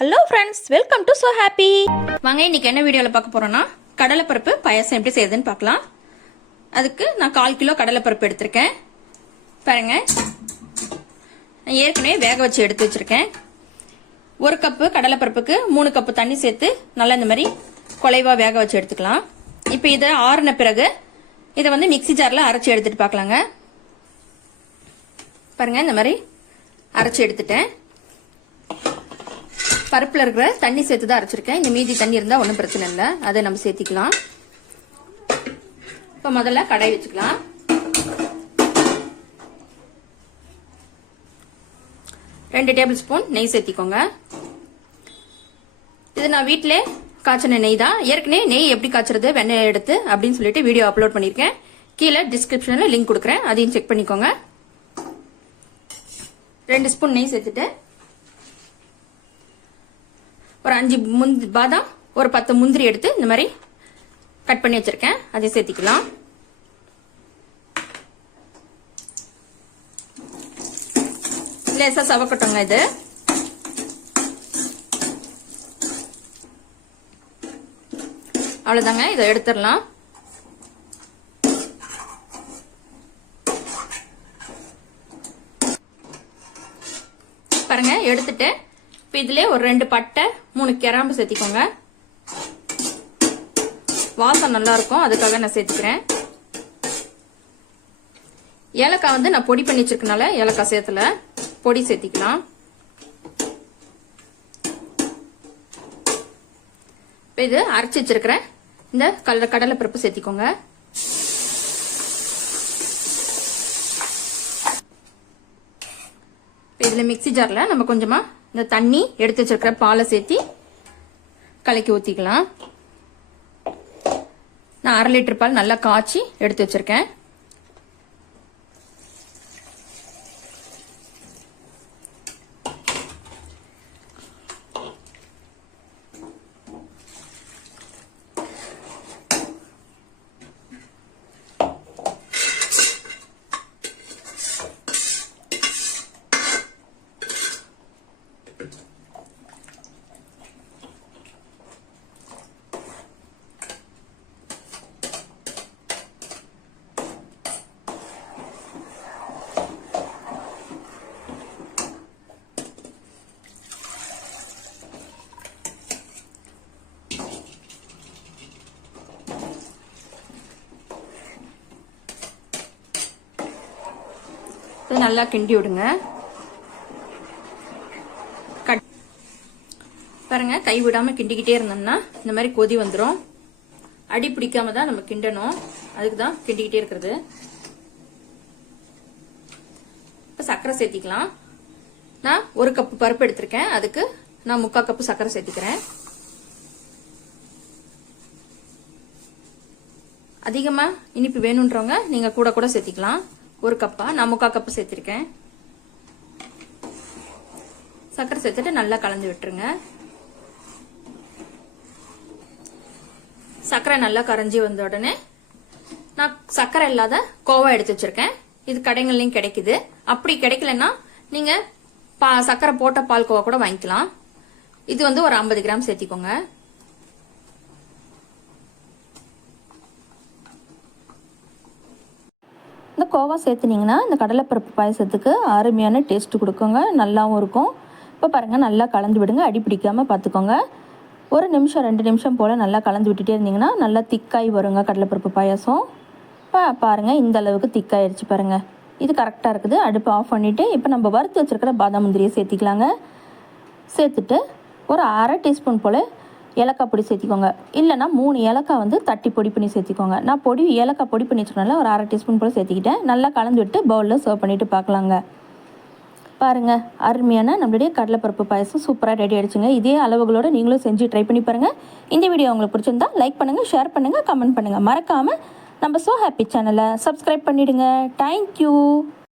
Hello friends welcome to so happy வாங்க இன்னைக்கு என்ன வீடியோவில் பார்க்க போகிறோன்னா கடலைப்பருப்பு பாயாசம் எப்படி செய்யுதுன்னு பார்க்கலாம். அதுக்கு நான் கால் கிலோ கடலைப்பருப்பு எடுத்திருக்கேன். பாருங்க. நான் ஏற்கனவே வேக வச்சு எடுத்து வச்சுருக்கேன். ஒரு கப்பு கடலைப்பருப்புக்கு மூணு கப்பு தண்ணி சேர்த்து நல்லா இந்த மாதிரி குலைவாக வேக வச்சு எடுத்துக்கலாம். இப்போ இதை ஆறின பிறகு இதை வந்து மிக்ஸி ஜாரில் அரைச்சி எடுத்துட்டு பார்க்கலாங்க. பாருங்க இந்த மாதிரி அரைச்சி எடுத்துட்டேன். பருப்பில் இருக்கிற தண்ணி சேர்த்து தான் அரைச்சிருக்கேன். இந்த மீதி தண்ணி இருந்தால் ஒன்றும் பிரச்சனை இல்லை. அதை நம்ம சேர்த்திக்கலாம். இப்போ முதல்ல கடாய் வச்சுக்கலாம். ரெண்டு டேபிள் ஸ்பூன் நெய் சேர்த்திக்கோங்க. இது நான் வீட்டிலே காய்ச்சின நெய் தான். ஏற்கனவே நெய் எப்படி காய்ச்சறது வெண்ணெய் எடுத்து அப்படின்னு சொல்லிட்டு வீடியோ அப்லோட் பண்ணியிருக்கேன் கீழே டிஸ்கிரிப்ஷனில் லிங்க் கொடுக்குறேன். அதையும் செக் பண்ணிக்கோங்க. ரெண்டு ஸ்பூன் நெய் சேர்த்துட்டு ஒரு அஞ்சு முந்தி பாதாம் ஒரு பத்து முந்திரி எடுத்து இந்த மாதிரி கட் பண்ணி வச்சிருக்கேன். அதை சேர்த்திக்கலாம். லேசா சவக்கட்டோங்க இது. அவ்வளவுதாங்க. இதை எடுத்துடலாம். பாருங்க எடுத்துட்டு இப்போ இதுல ஒரு ரெண்டு பட்டை மூணு கிராம்பு சேர்த்திக்கோங்க. வாசம் நல்லா இருக்கும் அதுக்காக நான் சேர்த்துக்கிறேன். ஏலக்காய் வந்து நான் பொடி பண்ணி வச்சிருக்கனால ஏலக்காய் சேர்த்துல பொடி சேர்த்திக்கலாம். இப்போ இது அரைச்சி வச்சிருக்கிறேன். இந்த கடலை கடலை பருப்பு சேர்த்திக்கோங்க இதில் மிக்சி ஜாரில் நம்ம கொஞ்சமாக இந்த தண்ணி எடுத்து வச்சிருக்கிற பாலை சேர்த்தி கலக்கி ஊற்றிக்கலாம் நான் அரை லிட்டர் பால் நல்லா காய்ச்சி எடுத்து வச்சிருக்கேன். நல்லா கிண்டி விடுங்க. பாருங்க கை விடாம கிண்டிக்கிட்டே இருந்தோம்னா இந்த மாதிரி கொதி வந்துடும் அடி பிடிக்காம தான் நம்ம கிண்டணும். அதுக்கு தான் கிண்டிக்கிட்டே இருக்கிறது. இப்போ சர்க்கரை சேர்த்திக்கலாம். நான் ஒரு கப்பு பருப்பு எடுத்திருக்கேன். அதுக்கு நான் முக்கால் கப்பு சர்க்கரை சேர்த்திக்கிறேன். அதிகமா இனிப்பு வேணுன்றவங்க நீங்க கூட கூட சேர்த்திக்கலாம். ஒரு கப்பா. நான் முக்கால் கப்பு சேர்த்திருக்கேன். சர்க்கரை சேர்த்துட்டு நல்லா கலந்து விட்டுருங்க. சர்க்கரை நல்லா கரைஞ்சி வந்த உடனே நான் சர்க்கரை இல்லாத கோவா எடுத்து வச்சிருக்கேன். இது கடைகள்லயும் கிடைக்குது. அப்படி கிடைக்கலன்னா நீங்க பா சர்க்கரை போட்ட பால் கோவா கூட வாங்கிக்கலாம். இது வந்து ஒரு ஐம்பது கிராம் சேர்த்திக்கோங்க. இந்த கோவா சேர்த்துனிங்கன்னா இந்த கடலைப்பருப்பு பாயசத்துக்கு அருமையான டேஸ்ட் கொடுக்குங்க. நல்லாவும் இருக்கும். இப்போ பாருங்கள் நல்லா கலந்து விடுங்க. அடி பிடிக்காமல் பார்த்துக்கோங்க ஒரு நிமிஷம் ரெண்டு நிமிஷம் போல் நல்லா கலந்து விட்டுட்டே இருந்தீங்கன்னா நல்லா திக்காய் வருங்க கடலைப்பருப்பு பாயாசம். இப்போ பாருங்கள் இந்த அளவுக்கு திக்காயிடுச்சு பாருங்கள் இது கரெக்டாக இருக்குது. அடுப்பு ஆஃப் பண்ணிவிட்டு இப்போ நம்ம வறுத்து வச்சுருக்கிற பாதாம் முந்திரியை சேர்த்திக்கலாங்க. சேர்த்துட்டு ஒரு அரை டீஸ்பூன் போல் ஏலக்காய் பொடி சேர்த்திக்கோங்க. இல்லைனா மூணு ஏலக்காய் வந்து தட்டி பொடி பண்ணி சேர்த்திக்கோங்க. நான் பொடி ஏலக்காய் பொடி பண்ணி வச்சுக்கனால ஒரு அரை டீஸ்பூன் போல் சேர்த்திக்கிட்டேன். நல்லா கலந்து விட்டு பவுலில் சர்வ் பண்ணிவிட்டு பார்க்கலாங்க. பாருங்கள் அருமையான நம்மளுடைய கடலைப்பருப்பு பாயசம் சூப்பராக ரெடி ஆகிடுச்சுங்க இதே அளவுகளோடு நீங்களும் செஞ்சு ட்ரை பண்ணி பாருங்கள் இந்த வீடியோ உங்களுக்கு பிடிச்சிருந்தா லைக் பண்ணுங்கள் ஷேர் பண்ணுங்கள் கமெண்ட் பண்ணுங்கள் மறக்காமல் நம்ம ஸோ ஹாப்பி சேனலை சப்ஸ்கிரைப் பண்ணிவிடுங்க தேங்க்யூ